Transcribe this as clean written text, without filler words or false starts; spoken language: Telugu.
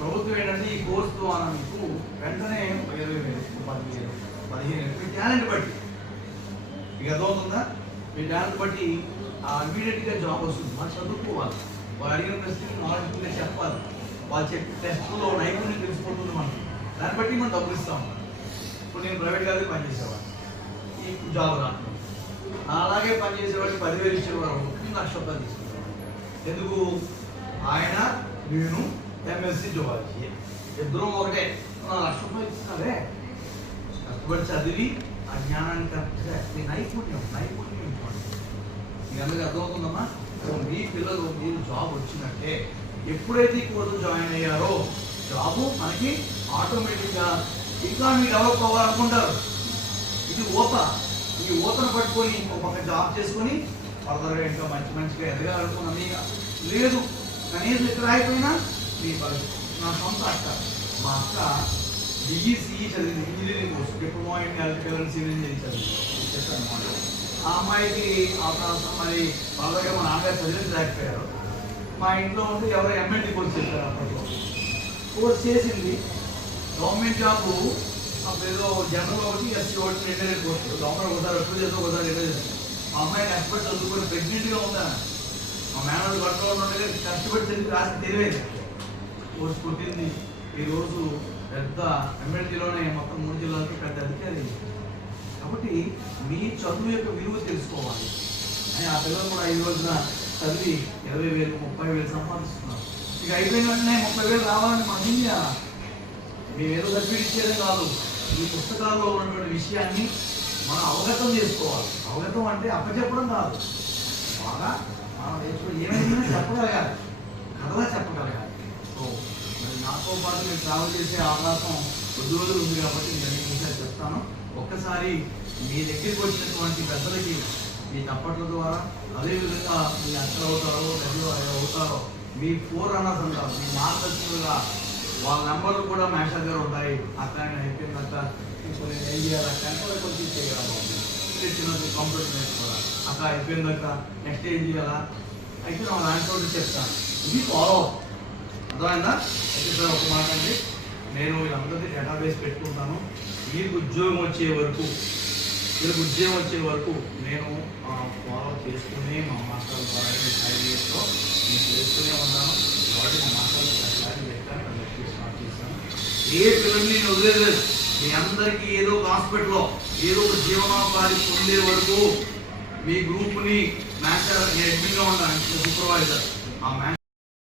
ప్రభుత్వం ఏంటంటే ఈ కోర్సు ద్వారా మీకు వెంటనే 20,000, 10,000, 15,000 మీ టాలెంట్ బట్టి మీకు అర్థమవుతుందా? మీ టాలెంట్ బట్టి ఇమీడియట్గా జాబ్ వస్తుంది. వాళ్ళు చదువుకోవాలి, వాళ్ళు అడిగిన ప్రశ్నకి నాలెడ్జ్గా చెప్పాలి, వాళ్ళు చెప్పే టెస్ట్లో నైపుణ్యం తెలిసిపోతుంది మనకి. దాన్ని బట్టి మనం డబ్బులు ఇస్తాం. ఇప్పుడు నేను ప్రైవేట్ గారికి పనిచేసేవాడిని, ఈ జాబ్ రాను అలాగే పనిచేసేవాడికి 10,000 ఇచ్చేవాడు, 1,00,000 తీసుకునేవాడు. ఎందుకు? ఆయన నేను ఎంఎస్సి జువాలజీ ఇద్దరు ఒకటే, 1,00,000 ఇస్తున్నారే. కష్టపడి చదివి ఆ జ్ఞానాన్ని కరెక్ట్గా మీ నైపుణ్యం ఇవ్వండి. మీకు అందరికీ అర్థమవుతుందమ్మా? సో మీ పిల్లలు మీరు జాబ్ వచ్చినట్టే ఎప్పుడైతే ఈ కోర్సు జాయిన్ అయ్యారో జాబు మనకి ఆటోమేటిక్గా ఇంకా మీరు డెవలప్ అవ్వాలనుకుంటారు. ఇది ఊత, ఈ ఊతను పట్టుకొని ఒక జాబ్ చేసుకొని ఫర్దర్గా ఇంకా మంచిగా ఎదగాలనుకున్నది లేదు. కనీసం ఇక్కడ అయిపోయినా మీ పరిస్థితి. నా సొంత అక్క, మా అక్క BE/CE చదివింది, engineering course, diploma in electrical and civil engineering చదివింది చెప్పాను. ఆ అమ్మాయికి మరి ఫర్దర్గా మా నాన్నగారు చదివించలేకపోయారు. మా ఇంట్లో ఉంటే ఎవరు MLT కోర్స్ చెప్పారు. అప్పట్లో కోర్స్ చేసింది, గవర్నమెంట్ జాబు ఏదో జనరల్ ఒకటి, SC ఒకటి, ఇంటర్మీడియట్ కోర్సు. గవర్నమెంట్ ఒకసారి ఎప్పుడు చేస్తాం, ఒకసారి ఎప్పుడు చేస్తాం. మా అమ్మాయి కష్టపడి చదువుకొని ప్రెగ్నెంట్గా ఉందాను. మా మేనల్ గొడవలో ఉండగా కష్టపడి చదివి రాసి తెలియదు, కోర్సు పుట్టింది. ఈరోజు పెద్ద MLTలోనే మొత్తం 3 జిల్లాలకి పెద్ద అధికారి. కాబట్టి మీ చదువు యొక్క విలువ తెలుసుకోవాలి. ఆ పిల్లలు కూడా ఈ రోజున చదివి 20,000, 30,000 సంపాదిస్తున్నారు. ఇక అయిపోయిన వెంటనే 30,000 రావాలని మనం ఏం చేయాలి? మేము ఏదో సర్టిఫికేట్ ఇచ్చేదే కాదు, ఈ పుస్తకాల్లో ఉన్నటువంటి విషయాన్ని మనం అవగతం చేసుకోవాలి. అవగతం అంటే అప్పచెప్పడం కాదు, బాగా మనం ఏమైనా చెప్పగలగాలి, కథలా చెప్పగలగాలి. సో మరి నాతో పాటు నేను ట్రావెల్ చేసే అవకాశం కొద్ది రోజులు ఉంది కాబట్టి నేను అన్ని విషయాలు చెప్తాను. ఒక్కసారి మీ దగ్గరికి వచ్చినటువంటి పెద్దలకి మీ తప్పట్ల ద్వారా, అదేవిధంగా మీ అక్కడ అవుతారో అవుతారో మీ 4 రన్నర్స్ అంటారు, మీ మార్గదర్శకులుగా వాళ్ళ నెంబర్లు కూడా మేషర్ గారు ఉంటాయి. అక్క ఆయన అయిపోయిందక్క ఇప్పుడు నేను ఏం చేయాలి, అక్క అంటే కొంచెం చేయగలము, చిన్నది కంప్యూటర్ నేర్చుకోవాలి, అక్క అయిపోయిందక్క నెక్స్ట్ ఏం చేయాలా అయితే నా దాంట్లో చెప్తాను. ఇది ఫాలో అర్థమైందా? అయితే సార్ ఒక మాట అండి, నేను వీళ్ళందరికీ డేటాబేస్ పెట్టుకుంటాను. వీరికి ఉద్యోగం వచ్చే వరకు నేను ఫాలో చేస్తూనే మా మాస్టర్ ద్వారా 5 ఇయర్స్లో నేను చేస్తూనే ఉన్నాను. కాబట్టి మా మాస్టర్ క్లాస్ పెట్టాను, స్టార్ట్ చేశాను. ఏ పిల్లల్ని నేను వదిలేదు. మీ అందరికీ ఏదో ఒక హాస్పిటల్లో ఏదో ఒక జీవనోపాధి పొందే వరకు మీ గ్రూప్ని మాస్టర్ అడ్మిన్గా ఉంటాను, సూపర్వైజర్. ఆ